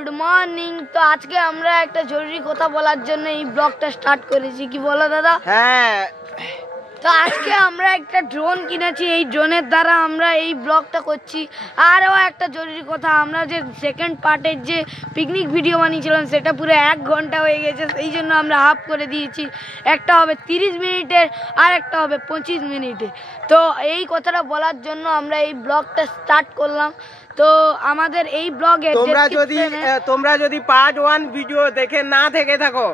Good morning. তো আজকে আমরা একটা জরুরি কথা বলার জন্য এই ব্লগটা স্টার্ট করেছি, কি বলো দাদা? হ্যাঁ, তো আজকে আমরা একটা ড্রোন কিনেছি, এই ড্রোনের দ্বারা আমরা এই ব্লগটা করছি। আরও একটা জরুরি কথা, আমরা যে সেকেন্ড পার্টের যে পিকনিক ভিডিও বানিয়েছিলাম সেটা পুরো 1 ঘন্টা হয়ে গেছে, সেই জন্য আমরা হাফ করে দিয়েছি। একটা হবে 30 মিনিটের আর একটা হবে 25 মিনিটে। তো এই কথাটা বলার জন্য আমরা এই ব্লগটা স্টার্ট করলাম। তো আমাদের এই ব্লগে তোমরা যদি পার্ট 1 ভিডিও দেখে না থেকে থাকো,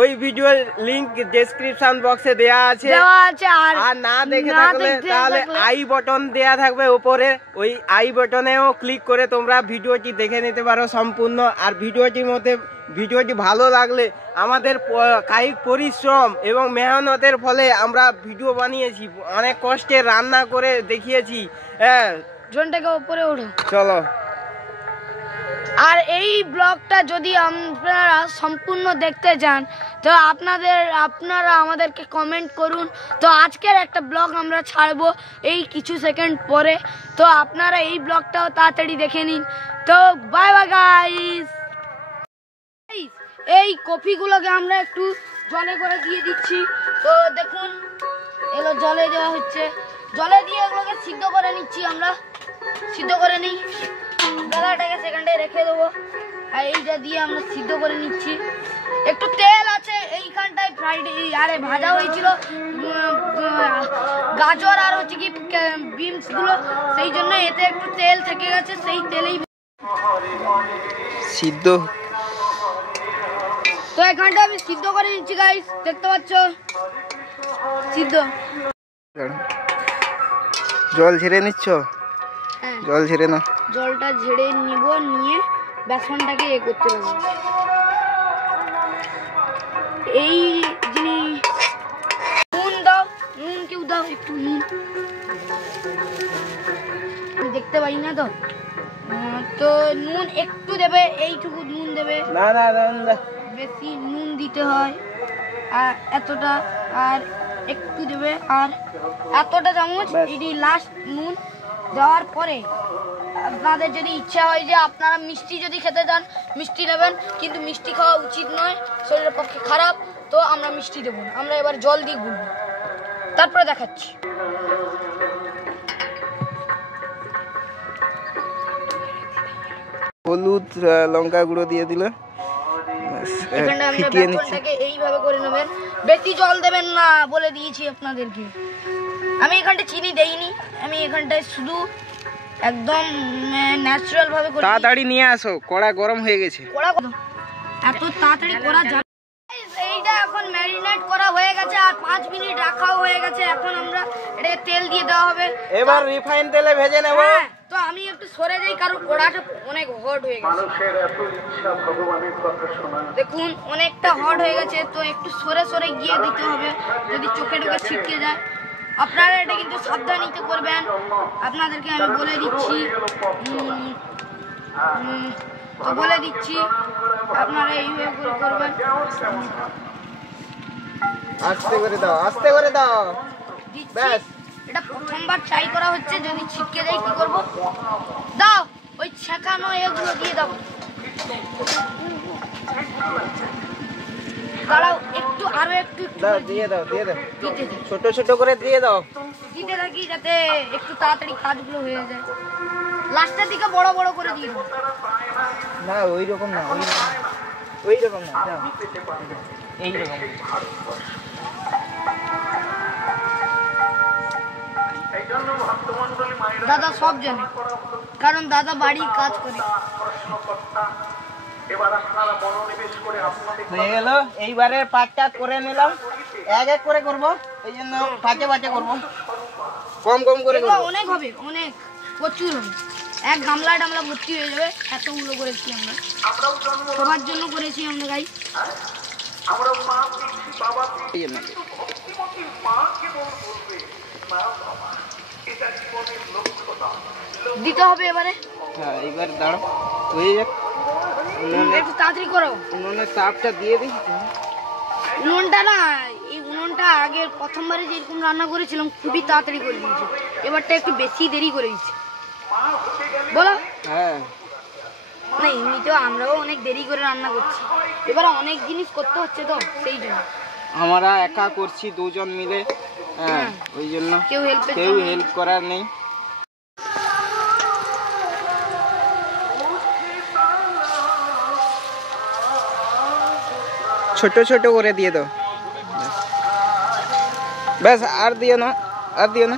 ওই ভিডিওর লিংক ডেসক্রিপশন বক্সে দেওয়া আছে। আর না দেখে থাকলে তাহলে আই বাটন দেয়া থাকবে উপরে, ওই আই বাটনেও ক্লিক করে তোমরা ভিডিওটি দেখে নিতে পারো সম্পূর্ণ। আর ভিডিওটি ভালো লাগলে, আমাদের কায়িক পরিশ্রম এবং মেহনতের ফলে আমরা ভিডিও বানিয়েছি, অনেক কষ্টে রান্না করে দেখিয়েছি। হ্যাঁ, ড্রোনটাকে উপরে ওঠো, চলো। আর এই ব্লগটা যদি আপনারা সম্পূর্ণ দেখতে চান তো আপনারা আমাদেরকে কমেন্ট করুন। তো আজকের একটা ব্লগ আমরা ছাড়বো এই কিছু সেকেন্ড পরে, তো আপনারা এই ব্লগটাও তাড়াতাড়ি দেখে নিন। তো বাই বাই গাইস। এই কফিগুলোকে আমরা একটু জলে করে দিয়ে দিচ্ছি। তো দেখুন, এগুলো জলে দেওয়া হচ্ছে, জলে দিয়ে এগুলোকে সিদ্ধ করে নিচ্ছি। আমরা সিদ্ধ করে নিই, গালাটাকে সেখানটায় রেখে দেবো, আর এইটা দিয়ে আমরা সিদ্ধ করে নিচ্ছি। একটু তেল আছে এইখানটায়, আরে ভাজা হয়েছিল গাজর আর হচ্ছে কি বিনস গুলো, সেই জন্য এতে একটু তেল থেকে গেছে, সেই তেলেই সিদ্ধ। তো এখানটা আমি সিদ্ধ করে নিচ্ছি গাইস, দেখতে পাচ্ছ সিদ্ধ। জল ঝেড়ে নিচ্ছ? হ্যাঁ, জল ঝেড়ে না, জলটা ঝেড়ে নিব, নিয়ে বেসনটাকে করতে হবে। এই জিনিস নুন দাও, নুন কেউ দাও, একটু নুন, দেখতে পাই না তো। তো নুন একটু দেবে, এইটুকু নুন দেবে, না না না, বেশি নুন দিতে হয়। আর এতটা, আর একটু দেবে, আর এতটা চামচ, এটি লাস্ট নুন দেওয়ার পরে আপনাদের যদি ইচ্ছা হয় যে আপনারা মিষ্টি যদি খেতে চান মিষ্টি নেবেন, কিন্তু মিষ্টি খাওয়া উচিত নয়, শরীরের পক্ষে খারাপ। তো আমরা মিষ্টি দেবো না, আমরা এবার জল দিয়ে গুলবো, তারপরে দেখাচ্ছি। হলুদ লঙ্কা গুঁড়ো দিয়ে দিলে এখানে আমরা বেসনটাকে এইভাবে করে নেবেন, বেশি জল দেবেন না বলে দিয়েছি আপনাদেরকে। আমি এখানটা চিনি দেইনি, আমি এখানটায় শুধু একদম ন্যাচারাল ভাবে করি। তাড়াতাড়ি নিয়ে আসো, কড়া গরম হয়ে গেছে। এত তাড়াতাড়ি করা যাবে? এইটা এখন ম্যারিনেট করা হয়ে গেছে আর 5 মিনিট রাখাও হয়ে গেছে। এখন আমরা এটাকে তেল দিয়ে দেওয়া হবে, এবার রিফাইন তেলে ভেজে নেব। তো আমি একটু সরে যাই, কারণ কড়াটা অনেক হট হয়ে গেছে। দেখুন অনেকটা হট হয়ে গেছে, তো একটু সরে সরে গিয়ে দিতে হবে, যদি চোখে টোকে ছিটকে যায়। আপনারা এটা কিন্তু সাবধানিতে করবেন, আপনাদেরকে আমি বলে দিচ্ছি। তো বলে দিচ্ছি, আপনারা এইভাবে করবেন। আস্তে করে দাও, আস্তে করে দাও। ব্যাস, এটা প্রথমবার ট্রাই করা হচ্ছে, যদি ছিটকে যায় কি করব? দাও ওই ছেঁকানো এগুলো দিয়ে দাও। দাঁড়াও একটু, আরো একটু দাও, দিয়ে দাও, দিয়ে দাও, ছোট ছোট করে দিয়ে দাও। দিতে থাকি যাতে একটু তাড়াতাড়ি কাজগুলো হয়ে যায়। লাস্টের দিকে বড় বড় করে দিয়ে দাও। না ওই রকম না, ওই রকম না, এই রকম। দাদা সব জানে, কারণ দাদা বাড়ির কাজ করে। হয়ে গেল, এইবারে পাঁচটা করে নিলাম, এক এক করে করবো, এই জন্য পাঁচে পাঁচে করবো, কম কম করে করবো। অনেক হবে, অনেক প্রচুর হবে, এক গামলা টামলা ভর্তি হয়ে যাবে। এতগুলো করেছি আমরা, সবার জন্য করেছি আমরা গাই। দিতে হবে এবারে। হ্যাঁ, এবার দাঁড়াও, হয়ে যাক। একটু তাড়াতাড়ি করো, উনুনের তাপটা দিয়ে দিই। উনুনটা না, এই উনুনটা আগে প্রথমবারে যেরকম রান্না করেছিলাম খুবই তাড়াতাড়ি করে দিয়েছে, এবারটা একটু বেশি দেরি করে দিয়েছে। বলো। হ্যাঁ, না এমনিতেও আমরাও অনেক দেরি করে রান্না করছি, এবার অনেক জিনিস করতে হচ্ছে তো সেই জন্য। আমরা একা করছি দুজন মিলে, হ্যাঁ ওই জন্য কেউ হেল্প করার নেই। ছোট ছোট করে দিয়ে দাও ব্যাস, আর দিও না, আর দিও না,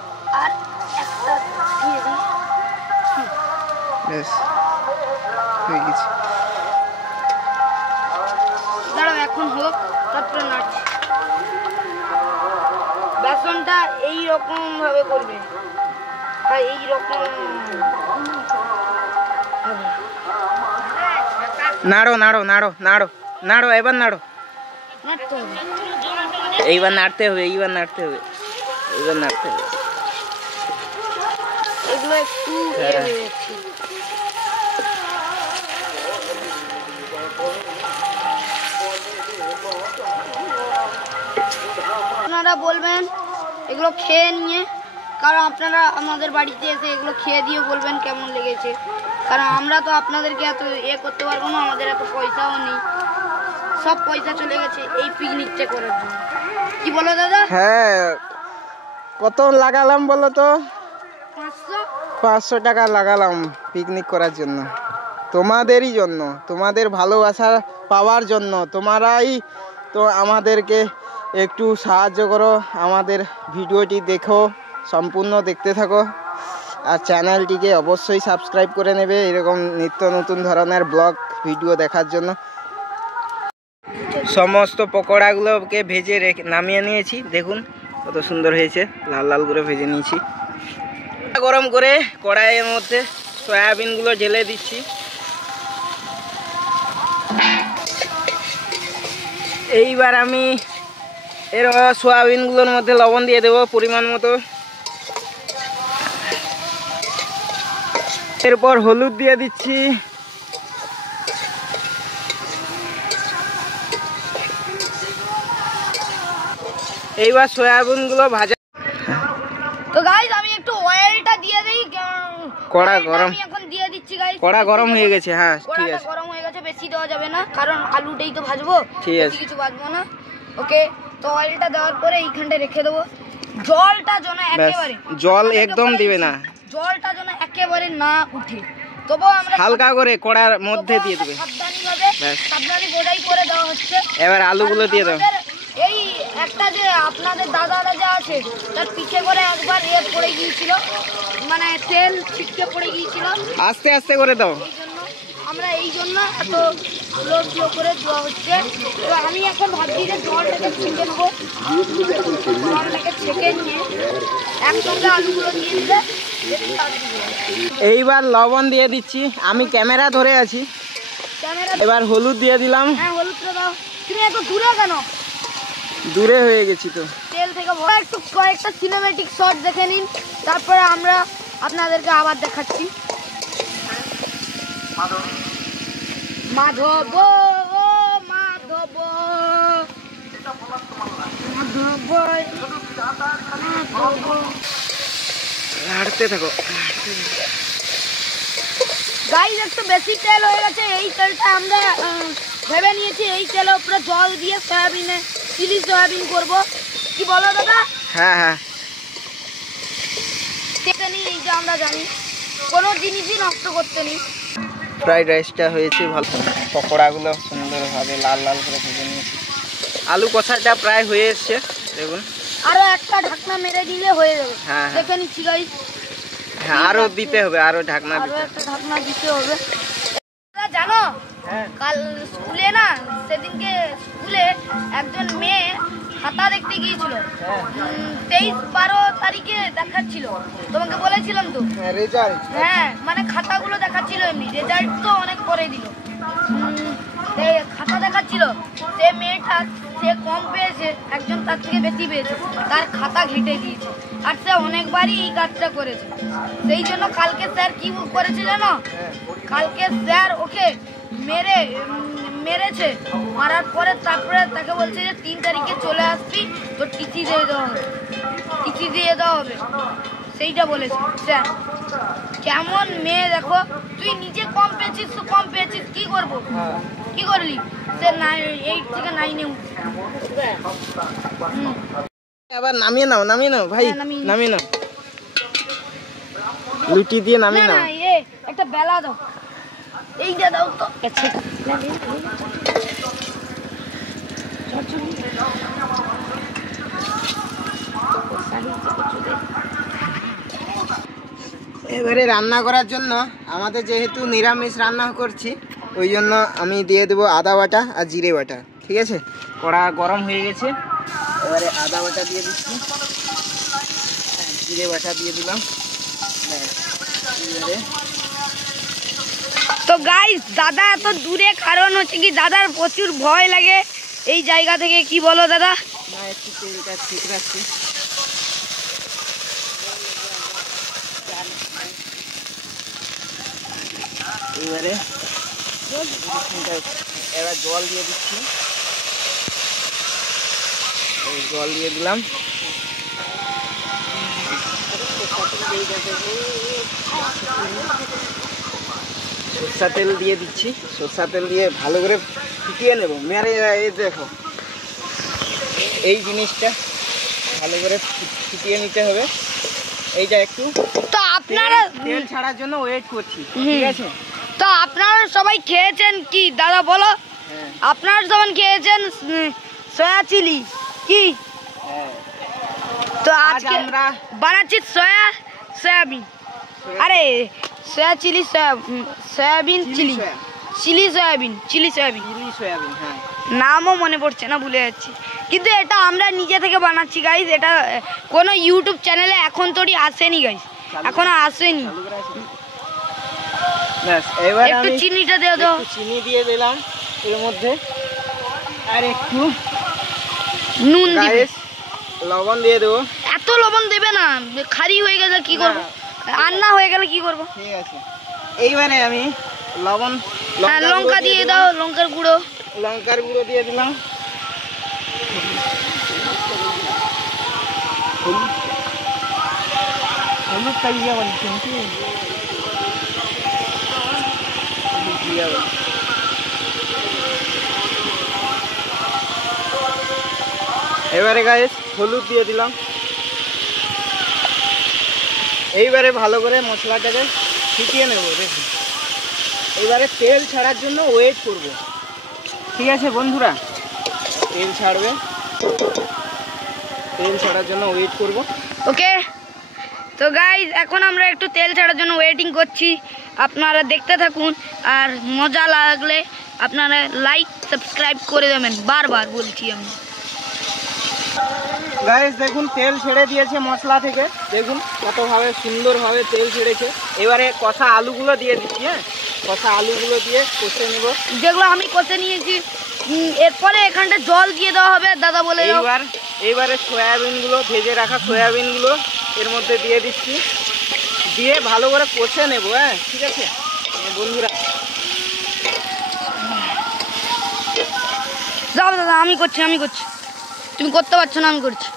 ব্যাস হয়ে গেছে। দাঁড়াও এখন হোক, তারপরে নাড়ছি। বেসনটা এইরকম ভাবে করবে, এইরকম নাড়ো নাড়ো নাড়ো নাড়ো নাড়ো, এবার নাড়ো, এইবার নাড়তে হবে, এইবার নাড়তে হবে, এইবার নাড়তে হবে। এগুলো একটু আপনারা বলবেন এগুলো খেয়ে নিয়ে, কারণ আপনারা আমাদের বাড়িতে এসে এগুলো খেয়ে দিয়ে বলবেন কেমন লেগেছে, কারণ আমরা তো আপনাদেরকে এত করতে পারবো না, আমাদের এত পয়সাও নেই, সব পয়সা চলে গেছে এই পিকনিকটা করার জন্য। কি বলো দাদা? হ্যাঁ, কত লাগালাম বলো তো? 500 টাকা লাগালাম পিকনিক করার জন্য, তোমাদেরই জন্য, তোমাদের ভালোবাসা পাওয়ার জন্য। তোমরাই তো আমাদেরকে একটু সাহায্য করো, আমাদের ভিডিওটি দেখো, সম্পূর্ণ দেখতে থাকো, আর চ্যানেলটিকে অবশ্যই সাবস্ক্রাইব করে নেবে এরকম নিত্য নতুন ধরনের ব্লগ ভিডিও দেখার জন্য। সমস্ত পকোড়াগুলোকে ভেজে নামিয়ে নিয়েছি, দেখুন কত সুন্দর হয়েছে, লাল লাল করে ভেজে নিয়েছি। গরম করে কড়াইয়ের মধ্যে সয়াবিনগুলো ঢেলে দিচ্ছি। এইবার আমি এর সয়াবিনগুলোর মধ্যে লবণ দিয়ে দেবো পরিমাণ মতো, এরপর হলুদ দিয়ে দিচ্ছি, এইবার সয়াবিনগুলো ভাজা। তো গাইস আমি একটু অয়েলটা দিয়ে দেই, কড়া গরম, আমি এখন দিয়ে দিচ্ছি গাইস। কড়া গরম হয়ে গেছে, হ্যাঁ ঠিক আছে, গরম হয়ে গেছে, বেশি দেওয়া যাবে না কারণ আলুটাই তো ভাজবো, ঠিক আছে, কিছু ভাজবো না। ওকে, তো অয়েলটা দেওয়ার পরে এইখানটা রেখে দেবো, জলটা যেন একেবারে, জল একদম দিবে না, জলটা যেন একেবারে না উঠে, তবুও আমরা হালকা করে কড়ার মধ্যে দিয়ে দেবে, সাবধানে গোটাই করে দেওয়া হচ্ছে। এবার আলুগুলো দিয়ে দাও। এই একটা যে আপনাদের দাদারা যা আছে তার পিঠে করে একবার পড়ে গিয়েছিল, মানে তেল ছিটকে পড়ে গিয়েছিল, আস্তে আস্তে করে দাও, আমরা এই জন্য এত স্লো করে দেওয়া হচ্ছে। তো আমি এখন ভাবছি যে জলটাকে ছেঁকে নেবো, জলটাকে ছেঁকে নিয়ে একসঙ্গে আলুগুলো দিয়ে দিলে। এইবার লবণ দিয়ে দিচ্ছি, আমি ক্যামেরা ধরে আছি, এবার হলুদ দিয়ে দিলাম। হ্যাঁ হলুদটা দাও, তুমি এত দূরে কেন? দূরে হয়ে গেছি তো, তেল থেকে একটু কয়েকটা সিনেমেটিক শট দেখে নিন, তারপরে আমরা আপনাদেরকে আবার দেখাচ্ছি। মাধব ও মাধব মাধব, নাড়তে থাকো। গাইস একটু বেশি তেল হয়ে গেছে, এই তেলটা আমরা ভেবে নিয়েছি এই তেলের উপরে জল দিয়ে চিলি সয়াবিন করব। কি বলো দাদা? হ্যাঁ হ্যাঁ, এই যে আমরা জানি কোনো জিনিসই নষ্ট করতে নেই। ফ্রাইড রাইসটা হয়েছে ভালো, পকোড়াগুলো সুন্দরভাবে লাল লাল করে ভেজে নিয়েছি, আলু কষাটা প্রায় হয়ে এসছে, দেখুন আরো একটা ঢাকনা মেরে দিলে হয়ে যাবে। হ্যাঁ দেখে নিচ্ছি গাইস, হ্যাঁ আরো দিতে হবে, আরো ঢাকনা একটা ঢাকনা দিতে হবে। জানো কাল স্কুলে না, সেদিনকে স্কুলে একজন মেয়ে খাতা দেখতে গিয়েছিল, 23-12 তারিখে দেখাচ্ছিল, তোমাকে বলেছিলাম তো রেজাল্ট, হ্যাঁ মানে খাতাগুলো দেখাচ্ছিল, এমনি রেজাল্ট তো অনেক পরে দিল, খাতা দেখাচ্ছিল, সে মেয়েটা সে কম পেয়েছে, একজন তার থেকে বেশি পেয়েছে, তার খাতা ঘেঁটে দিয়েছে, আর সে অনেকবারই এই কাজটা করেছে। সেই জন্য কালকে স্যার কি করেছে জানো, কালকে স্যার ওকে মেরেছে, মারার পরে তারপরে তাকে বলছে যে 3 তারিখে চলে আসবি, তো টিসি দিয়ে দেওয়া হবে, টিসি দিয়ে দেওয়া হবে, সেইটা বলেছে স্যার। কেমন মেয়ে দেখো, তুই নিজে কম পেয়েছিস তো কম পেয়েছিস, করবো। কি করলি? সে 8 থেকে 9 এ আবার নামিয়ে নাও ভাই, নামিয়ে নাও, লুটি দিয়ে নামিয়ে নাও। একটা বেলা দাও, এইটা দাও তো। এবারে রান্না করার জন্য আমাদের যেহেতু নিরামিষ রান্না করছি, ওই জন্য আমি দিয়ে দেবো আদা বাটা আর জিরে বাটা। ঠিক আছে, কড়া গরম হয়ে গেছে, এবারে আদা বাটা দিয়ে দিচ্ছি, জিরে বাটা দিয়ে দিলাম। তো গাইস দাদা এত দূরে কারণ হচ্ছে কি দাদার প্রচুর ভয় লাগে এই জায়গা থেকে। কি বলো দাদা? না, একটু তেলটা ঠিক রাখছি। এবারে এবার জল দিয়ে দিচ্ছি, জল দিয়ে দিলাম। সরষা তেল দিয়ে দিচ্ছি, সরষা তেল দিয়ে ভালো করে ফুটিয়ে নেবো। মেরে দেখো এই জিনিসটা ভালো করে ফুটিয়ে নিতে হবে। এইটা একটু তো আপনারা তেল ছাড়ার জন্য ওয়েট করছি। ঠিক আছে, তো আপনারা সবাই খেয়েছেন কি দাদা বলো? আপনারা সবাই খেয়েছেন সয়া চিলি কি? তো আজকে আমরা বানাচ্ছি সয়াবিন, আরে soya chilli, soybean chilli, chilli soybean. হ্যাঁ, নামও মনে পড়ছে না, ভুলে যাচ্ছি। কিন্তু এটা আমরা নিজে থেকে বানাচ্ছি গাইস, এটা কোনো ইউটিউব চ্যানেলে এখন তোরই আসেনি গাইস, এখনো আসেনি। একটু চিনিটা দিয়ে দাও, চিনি দিয়ে দিলাম এর মধ্যে, আর একটু নুন দিবে, লবণ দিয়ে দেবো। এত লবণ দেবে না, খারি হয়ে গেলে কি করবো, রান্না হয়ে গেলে কি করবো? ঠিক আছে, এইবারে আমি লঙ্কা দিয়ে দাও, লঙ্কার গুঁড়ো দিয়ে দিলাম। হলুদটা দিয়ে বলছেন কি? এবারে গাইস হলুদ দিয়ে দিলাম। এইবারে ভালো করে মশলাটাকে ফুটিয়ে নেব। দেখুন, এবারে তেল ছাড়ার জন্য ওয়েট করব। ঠিক আছে বন্ধুরা, তেল ছাড়বে, তেল ছাড়ার জন্য ওয়েট করব। ওকে, তো গাইস এখন আমরা একটু তেল ছাড়ার জন্য ওয়েটিং করছি, আপনারা দেখতে থাকুন। আর মজা লাগলে আপনারা লাইক সাবস্ক্রাইব করে দেবেন, বারবার বলছি আমি। গাইস দেখুন তেল ছেড়ে দিয়েছে মশলা থেকে, দেখুন কতভাবে সুন্দরভাবে তেল ছেড়েছে। এবারে কষা আলুগুলো দিয়ে দিচ্ছি। হ্যাঁ, কষা আলুগুলো দিয়ে কষে নেব, যেগুলো আমি কষে নিয়েছি। এরপরে এখানটা জল দিয়ে দেওয়া হবে দাদা বলে। এইবারে সয়াবিনগুলো, ভেজে রাখা সয়াবিনগুলো এর মধ্যে দিয়ে দিচ্ছি, দিয়ে ভালো করে কষে নেব। হ্যাঁ, ঠিক আছে বন্ধুরা। যাও দাদা, আমি করছি, তুমি করতে পারছো না, আমি করছি।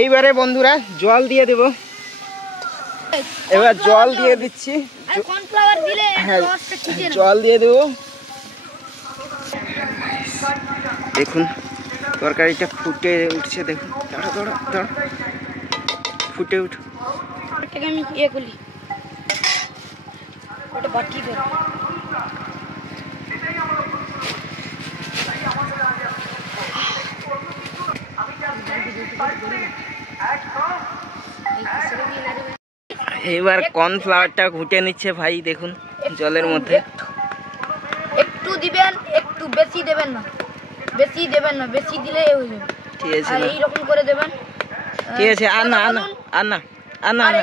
এইবারে বন্ধুরা জল দিয়ে দেব। এবার জল দিয়ে দিচ্ছি, জল দিয়ে দেব। দেখুন তরকারিটা ফুটে উঠছে, দেখুন দাঁড়া ফুটে উঠ। আমি ইয়ে করি, ওটা বাকি দেব। এবার কর্নফ্লাওয়ারটা ঘুটে নিচ্ছে ভাই, দেখুন জলের মধ্যে। একটু দিবেন, একটু বেশি দেবেন না, বেশি দিলে হয়ে যাবে। ঠিক আছে, আর এইরকম করে দেবেন। ঠিক আছে, আর না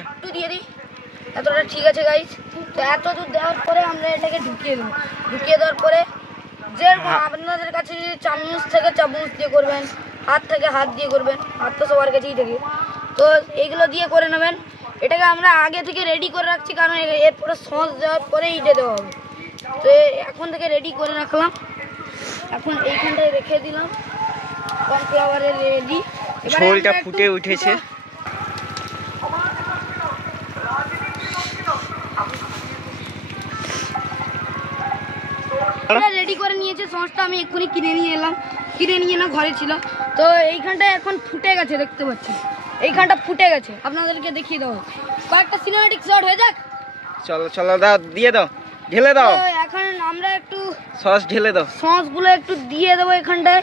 একটু দিয়ে দিই, এতটা ঠিক আছে গাইস। তো এত দূর দেওয়ার পরে আমরা এটাকে ঢুকিয়ে দেবো। ঢুকিয়ে দেওয়ার পরে যেরকম আপনাদের কাছে যদি চামচ থেকে চামচ দিয়ে করবেন, হাত থেকে হাত দিয়ে করবেন, হাত তো সবার কাছেই থাকে। তো এইগুলো দিয়ে করে নেবেন। এটাকে আমরা আগে থেকে রেডি করে রাখছি, কারণ এরপরে সস দেওয়ার পরে ইটে দেওয়া হবে। তো এখন থেকে রেডি করে রাখলাম, এখন এইখানটায় রেখে দিলাম। কর্নফ্লাওয়ারের রেডি, ঝোলটা ফুটে উঠেছে। রেডি করে নিয়েছে সসটা, আমি এক্ষুনি কিনে নিয়ে এলাম, কিনে নিয়ে না ঘরে ছিল। তো এইখানটা এখন ফুটে গেছে, দেখতে পাচ্ছি এইখানটা ফুটে গেছে, আপনাদেরকে দেখিয়ে দেবো। কয়েকটা সিনেমেটিক শট হয়ে যাক। চলো চলো দাও, দিয়ে দাও, ঢেলে দাও। এখন আমরা একটু সস ঢেলে দাও, সস গুলো একটু দিয়ে দেবো এখানটায়,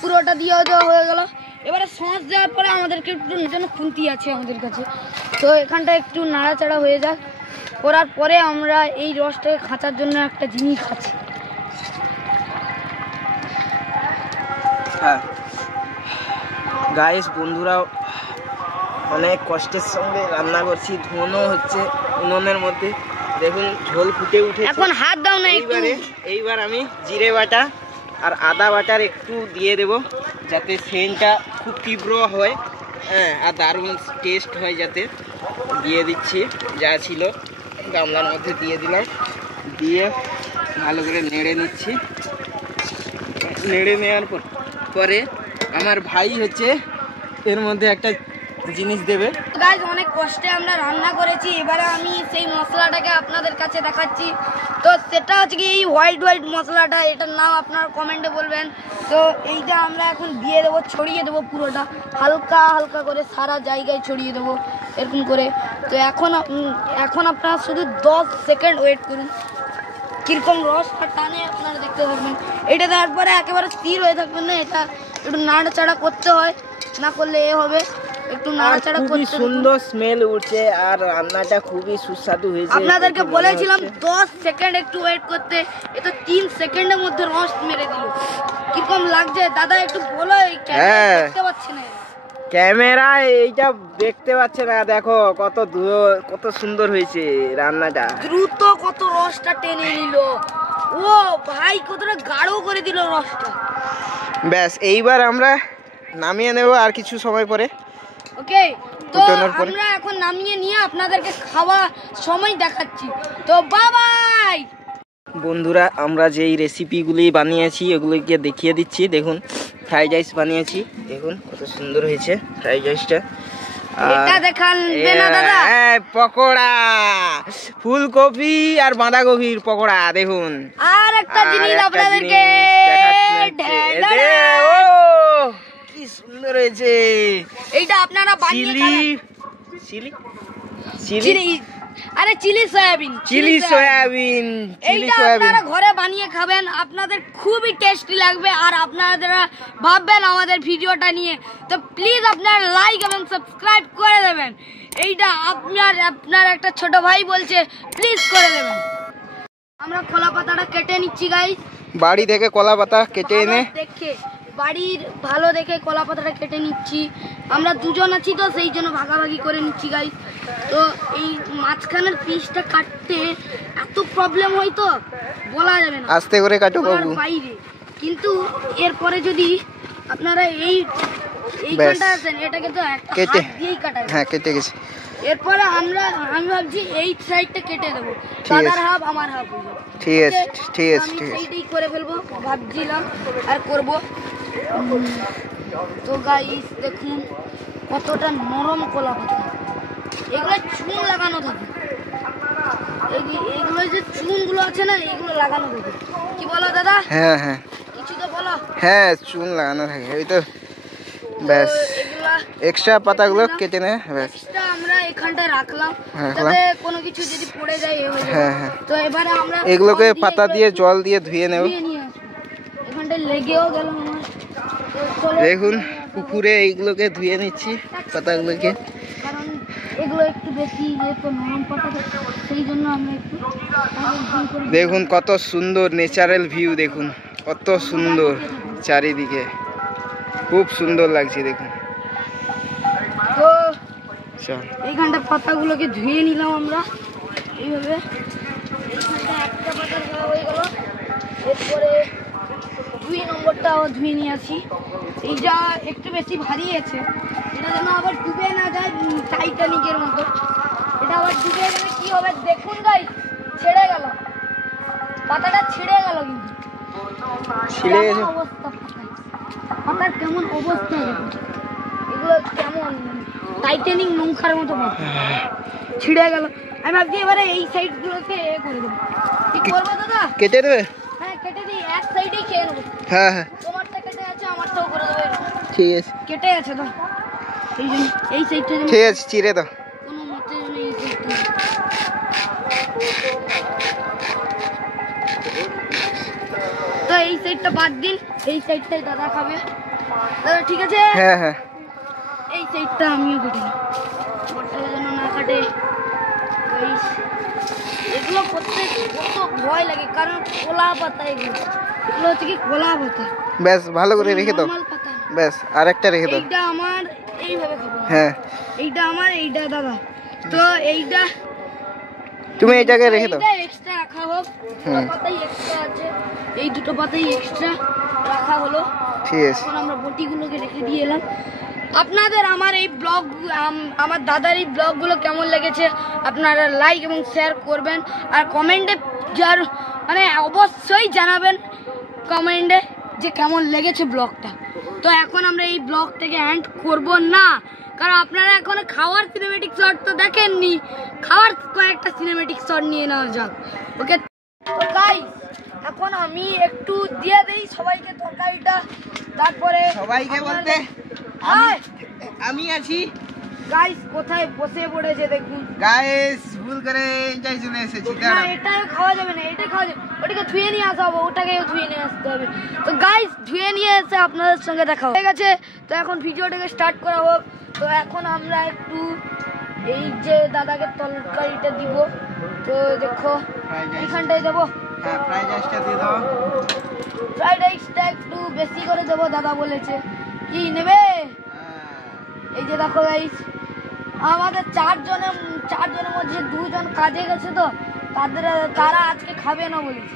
পুরোটা দিয়ে দেওয়া হয়ে গেল। এবারে সস দেওয়ার পরে আমাদেরকে একটু যেন খুন্তি আছে আমাদের কাছে, তো এখানটা একটু নাড়াচাড়া হয়ে যাক। করার পরে আমরা এই রসটাকে খাঁচার জন্য একটা জিনিস খাচ্ছি। হ্যাঁ গাইস, বন্ধুরা অনেক কষ্টের সঙ্গে রান্না করছি, ধোঁয়াও হচ্ছে উনুনের মধ্যে। দেখুন ঝোল ফুটে উঠে, এখন হাত দাও না। এইবার আমি জিরে বাটা আর আদা বাটার একটু দিয়ে দেব, যাতে সেন্টটা খুব তীব্র হয়, হ্যাঁ, আর দারুণ টেস্ট হয়, যাতে দিয়ে দিচ্ছি। যা ছিল গামলার মধ্যে দিয়ে দিলাম, দিয়ে ভালো করে নেড়ে নিচ্ছি। নেড়ে নেওয়ার পরে আমার ভাই হচ্ছে এর মধ্যে একটা জিনিস দেবে। গাইস, অনেক কষ্টে আমরা রান্না করেছি, এবারে আমি সেই মশলাটাকে আপনাদের কাছে দেখাচ্ছি। তো সেটা হচ্ছে কি এই হোয়াইট মশলাটা, এটার নাম আপনারা কমেন্টে বলবেন। তো এইটা আমরা এখন দিয়ে দেবো, ছড়িয়ে দেবো পুরোটা, হালকা হালকা করে সারা জায়গায় ছড়িয়ে দেবো এরকম করে। তো এখন আপনারা শুধু 10 সেকেন্ড ওয়েট করুন, কীরকম রসটা টানে আপনারা দেখতে পারবেন। এটা দেওয়ার পরে একেবারে স্থির হয়ে থাকবেন না, এটা একটু নাড়াচাড়া করতে হয়, না করলে এ হবে। একটু নাড়াচাড়া করতে, সুন্দর স্মেল উঠছে আর রান্নাটা খুবই সুস্বাদু হয়েছে। আপনাদেরকে বলেছিলাম 10 সেকেন্ড একটু ওয়েট করতে, এটা 3 সেকেন্ডের মধ্যে রস মেরে দিল। কিরকম লাগছে দাদা একটু বলো, দেখতে পাচ্ছি না ক্যামেরায়, এইটা দেখতে পাচ্ছে না, দেখো কত সুন্দর হয়েছে রান্নাটা, দ্রুত কত রসটা টেনে নিল। ও ভাই, কতটা গাঢ় করে দিল রসটা। ব্যাস, এইবার আমরা নামিয়ে নেব আর কিছু সময় পরে। ওকে, তো আমরা এখন নামিয়ে নিয়ে আপনাদেরকে খাওয়া সময় দেখাচ্ছি। তো বাই বাই বন্ধুরা, আমরা যেই রেসিপিগুলি বানিয়েছি ওগুলিকে দেখিয়ে দিচ্ছি। দেখুন ফ্রাইড রাইস বানিয়েছি, দেখুন কত সুন্দর হয়েছে ফ্রাইড রাইসটা। এটা দেখাবে না দাদা, পকোড়া, ফুলকপি আর বাঁধাকপির পকোড়া, দেখুন। আর একটা জিনিস আপনাদেরকে কি সুন্দর হয়েছে এইটা, আপনারা বানিয়ে খাবেন। চিলি সয়াবিন এইটা আপনারা ঘরে বানিয়ে খাবেন, আপনাদের খুবই টেস্টি লাগবে। আর আপনারা ভাববেন আমাদের ভিডিওটা নিয়ে, তো প্লিজ আপনারা লাইক এবং সাবস্ক্রাইব করে দেবেন। এইটা আপনার একটা ছোট ভাই বলছে, প্লিজ করে দেবেন। আমরা কলা পাতাটা কেটে নিচ্ছি গাইস, বাড়ি থেকে কলা পাতা কেটে এনে বাড়ির ভালো দেখে কলা পাতাটা কেটে নিচ্ছি। আমরা দুজন আছি তো সেই জন্য ভাগাভাগি করে নিচ্ছি গাইস। তো এই মাঝখানের পিসটা কাটতে এত প্রবলেম হয়, তো বলা যাবে না, আস্তে করে কাটো বাবু বাইরে। কিন্তু এরপরে যদি আপনারা এইখানটা আছেন, এটাকে তো কেটে দিয়েই কাটাই। হ্যাঁ, কেটে গেছে। এরপরে আমি ভাবছি এই সাইডটা কেটে দেবো, দাদার হাফ আমার হাফ। ঠিক আছে, ঠিক আছে, ঠিক আছে, এইটাই করে ফেলবো ভাবছিলাম আর করব। তো গাইস দেখুন কতটা নরম কলা পাতা, এগুলো চুন লাগানো থাকে, এগুলো যে চুনগুলো আছে না, এগুলো লাগানো থাকে। কি বলো দাদা? হ্যাঁ হ্যাঁ, কিছু তো বলো। হ্যাঁ, চুন লাগানো থাকে, ওই তো। ব্যাস, এক্সট্রা পাতাগুলো কেটে নে, ব্যাস। আমরা এখানটায় রাখলাম, যাতে কোনো কিছু যদি পড়ে যায় এ হয়ে যায়। হ্যাঁ হ্যাঁ, তো এবারে আমরা এগুলোকে পাতা দিয়ে জল দিয়ে ধুয়ে নেব। এখানটায় লেগেও গেল আমার। দেখুন পুকুরে এইগুলোকে ধুয়ে নিচ্ছি পাতাগুলোকে, কারণ এগুলো একটু বেশি যেহেতু নরম পাতা, সেই জন্য আমরা একটু। দেখুন কত সুন্দর ন্যাচারাল ভিউ, দেখুন কত সুন্দর চারিদিকে, খুব সুন্দর লাগছে দেখুন। তো এইখানটা পাতাগুলোকে ধুয়ে নিলাম আমরা এইভাবে। এইখানটা একটা পাতা ধোয়া হয়ে গেল, এরপরে 2 নম্বরটাও ধুয়ে নিয়ে আসি। এইটা একটু বেশি ভারী আছে, এটা যেন আবার ডুবে না যায় টাইটানিকের মতো। এটা আবার ডুবে গেলে কি হবে দেখুন গাইস, ছেড়ে গেল পাতাটা, ছিঁড়ে গেল। কিন্তু ছিঁড়ে গেছে অবস্থা, পাতার কেমন অবস্থা দেখুন, এগুলো কেমন টাইটানিক নৌকার মতো ছিঁড়ে গেল। আমি ভাবছি এবারে এই সাইড গুলোকে করে দেবো। কি করবো দাদা? কেটে দেবে? হ্যাঁ, এক সাইডেই খেয়ে নেবো। হ্যাঁ হ্যাঁ তোমারটা কেটে আছে, আমারটাও করে দেবো। ঠিক আছে, কেটে আছে তো এই সাইডটা ঠিক আছে, চিড়ে দাও। কোনো মতে এই সাইডটা তো এই সাইডটা বাদ দিন, এই সাইডটাই দাদা খাবে। দাদা ঠিক আছে? হ্যাঁ হ্যাঁ এই সাইডটা আমিও কেটে নিই, মোটটা যেন না কাটে। এগুলো করতে কত ভয় লাগে, কারণ কলা পাতা, এগুলো হচ্ছে কি কলা পাতা। বেশ ভালো করে রেখে দাও, নরমাল পাতা। বেশ আরেকটা রেখে দাও। এইটা আমার, এইভাবে খাবো। হ্যাঁ এইটা আমার, এইটা দাদা। তো এইটা তুমি এই জায়গায় রেখে দাও। এইটা এক্সট্রা রাখা হোক, পাতাই এক্সট্রা আছে, এই দুটো পাতাই এক্সট্রা রাখা হলো। ঠিক আছে, এখন আমরা বটিগুলোকে রেখে দিয়ে এলাম। আপনাদের আমার এই ব্লগ, আমার দাদার এই ব্লগগুলো কেমন লেগেছে আপনারা লাইক এবং শেয়ার করবেন, আর কমেন্টে যার মানে অবশ্যই জানাবেন কমেন্টে যে কেমন লেগেছে ব্লগটা। তো এখন আমরা এই ব্লগটাকে এন্ড করব না, কারণ আপনারা এখন খাওয়ার সিনেমেটিক শট তো দেখেননি, খাওয়ার কয়েকটা সিনেমেটিক শট নিয়ে নেওয়া যাক। ওকে, তো গাইস এখন আমি একটু দিয়ে দেই সবাইকে তরকারিটা, তারপরে সবাইকে বলতে আমি আছি। গাইস কোথায় বসে পড়েছে দেখুন। গাইস ভুল করে যাই চলে এসেছি। না এটাই খাওয়া যাবে না, এটাই খাওয়া যাবে, ওটাকে ধুয়ে নিয়ে আসা হবে, ওটাকেও ধুয়ে নিয়ে আসতে হবে। তো গাইস ধুয়ে নিয়ে এসে আপনাদের সঙ্গে দেখা হয়ে গেছে। তো এখন ভিডিওটাকে স্টার্ট করা হোক। তো এখন আমরা একটু এই যে দাদাকে তরকারিটা দিব, তো দেখো এইখানটায় দেবো। হ্যাঁ ফ্রাইড রাইসটা দিয়ে দাও। ফ্রাইড রাইসটা একটু বেশি করে দেবো দাদা বলেছে। কি নেবে? এই যে দেখো গাইস, আমাদের চারজনের মধ্যে দুজন কাজে গেছে, তো তারা আজকে খাবে না বলেছে,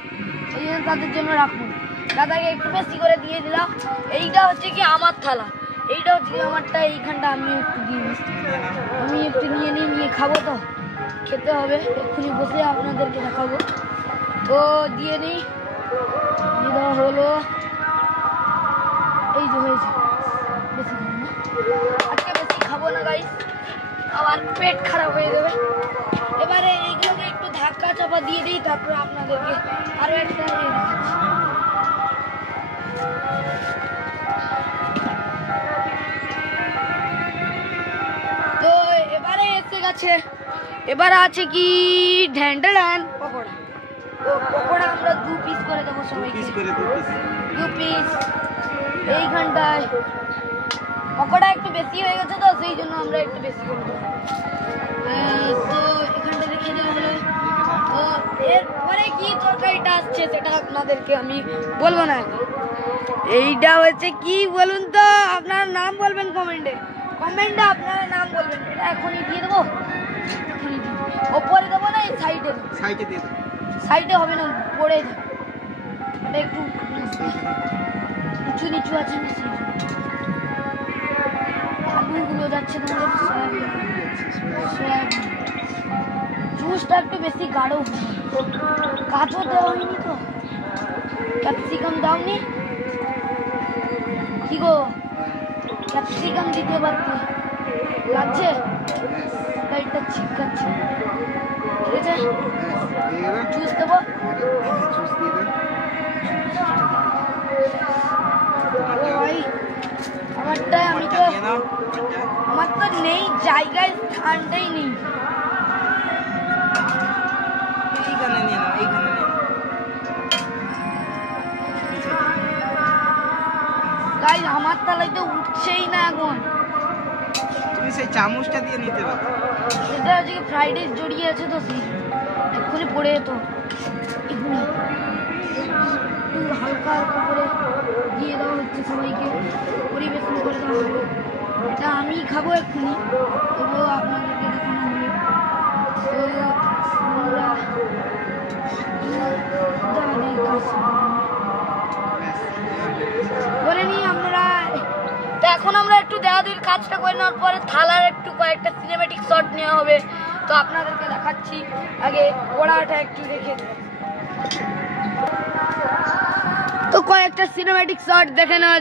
এই জন্য তাদের জন্য রাখুন। দাদাকে একটু বেশি করে দিয়ে দিলাম। এইটা হচ্ছে কি আমার থালা, এইটা হচ্ছে কি আমারটা, এইখানটা আমি একটু দিয়ে দিচ্ছি। আমি একটু নিয়ে খাবো, তো খেতে হবে, এক্ষুনি বসে আপনাদেরকে দেখাবো। তো দিয়ে নিই, দিয়ে দেওয়া হলো। এই যে হয়েছে, বেশি খাবো না আজকে, বেশি খাবো না গাইস, আবার পেট খারাপ হয়ে যাবে। এবারে এইগুলোকে একটু ধাক্কা চাপা দিয়ে দিই, তারপরে আপনাদেরকে আরো একটা দেখাচ্ছি। তো এবারে এসে গেছে, এবারে আছে কি ঢ্যান পকোড়া। তো পকোড়া আমরা 2 পিস করে দেবো সবাইকে, 2 পিস। এইখানটায় পকোড়া একটু বেশি হয়ে গেছে, তো সেই জন্য আমরা একটু বেশি করে দেবো। তো এখানটা রেখে দেওয়া হলো। তো এরপরে কি তরকারিটা আসছে সেটা আপনাদেরকে আমি বলবো না এখন। এইটা হচ্ছে কি বলুন তো, আপনারা নাম বলবেন কমেন্টে আপনারা নাম বলবেন। এটা এখনই দিয়ে দেবো, ওপরে দেবো না এই সাইডে দিয়ে দেবো। সাইডে হবে না, পড়ে যাবে, এটা একটু উঁচু নিচু আছে না, সেই আলুগুলো যাচ্ছে তোমাদের। সয়াবিন জুসটা একটু বেশি গাঢ় হবে, গাজর দেওয়া হয়নি তো, ক্যাপসিকাম দাওনি কি গো? ক্যাপসিকাম দিতে পারতে লাগছে, এটা ছিটকাচ্ছে। ঠিক আছে, জুস দেবো। আমার তো নেই জায়গায়, ঠান্ডাই নেই। গাইস আমার তালাই তো উঠছেই না এখন। তুমি সেই চামচটা দিয়ে নিতে পারো, সেটা হচ্ছে কি ফ্রাইড রাইস জড়িয়ে আছে, তো সেই এক্ষুনি পড়ে যেত। এগুলো একটু হালকা করে দিয়ে দেওয়া হচ্ছে, সবাইকে পরিবেশন করে দেওয়া হবে। এটা আমি খাবো এক্ষুনি, তবুও আপনাদেরকে দেখানো হলো। তো আমরা করে নিই আমরা। তো এখন আমরা একটু দেওয়াদির কাজটা করে নেওয়ার পরে থালার একটু কয়েকটা সিনেমেটিক শট নেওয়া হবে, তো আপনাদেরকে দেখাচ্ছি। আগে কড়াটা একটু দেখে, তো কয়েকটা সিনেমেটিক শট দেখে নেওয়া।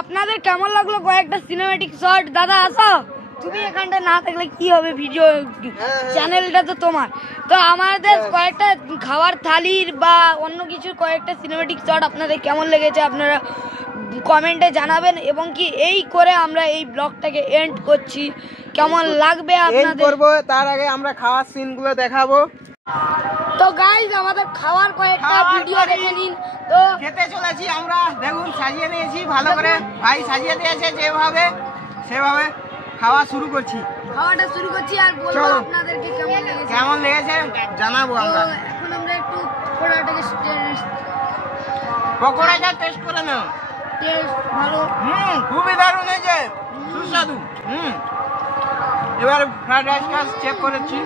আপনাদের কেমন লাগলো কয়েকটা সিনেমেটিক শট? দাদা আসো, তুমি এখানটা না থাকলে কি হবে, ভিডিও চ্যানেলটা তো তোমার। তো আমাদের কয়েকটা খাবার থালির বা অন্য কিছুর কয়েকটা সিনেমেটিক শট আপনাদের কেমন লেগেছে আপনারা কমেন্টে জানাবেন, এবং কি এই করে আমরা এই ব্লগটাকে এন্ড করছি। কেমন লাগবে আপনাদের করব, তার আগে আমরা খাওয়ার সিনগুলো দেখাবো। তো গাইস আমাদের খাওয়ার কয়েকটা ভিডিও দেখে নিন। তো খেতে চলেছি আমরা, দেখুন সাজিয়ে নিয়েছি ভালো করে, ভাই সাজিয়ে দিয়েছে যেভাবে সেভাবে খাওয়া শুরু করছি। খাওয়াটা শুরু করছি আর বলবো আপনাদেরকে কেমন লেগেছে জানাবো আমরা। এখন আমরা একটু পকোড়াটা টেস্ট করে নাও। টেস্ট ভালো, খুবই দারুণ হয়েছে, সুস্বাদু। এবার ফ্রাইড রাইসটা চেক করেছি।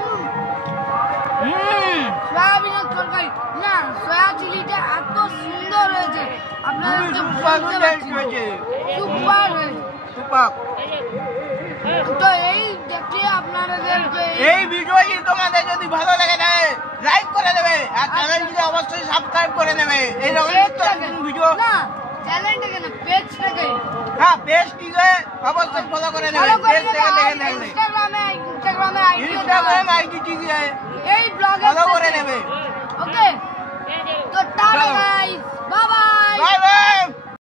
সয়াবিনের তরকারি না, সয়া চিলিটা এত সুন্দর হয়েছে, আপনাদেরকে বলতে পারছি না। সুপার হয়েছে, সুপার। তো এই দেখে আপনাদেরকে এই ভিডিওটি তোমাদের যদি ভালো লাগে থাকে লাইক করে দেবে আর চ্যানেলটিকে অবশ্যই সাবস্ক্রাইব করে নেবে। এই রকম ভিডিও না, চ্যানেলটাকে না, পেজটাকে, হ্যাঁ পেজটিকে অবশ্যই ফলো করে নেবে। পেজ থেকে দেখে নেবে, ইনস্টাগ্রাম আইডিটিকে এই ব্লগে ফলো করে নেবে। ওকে, তো tata guys, bye bye. Bye bye.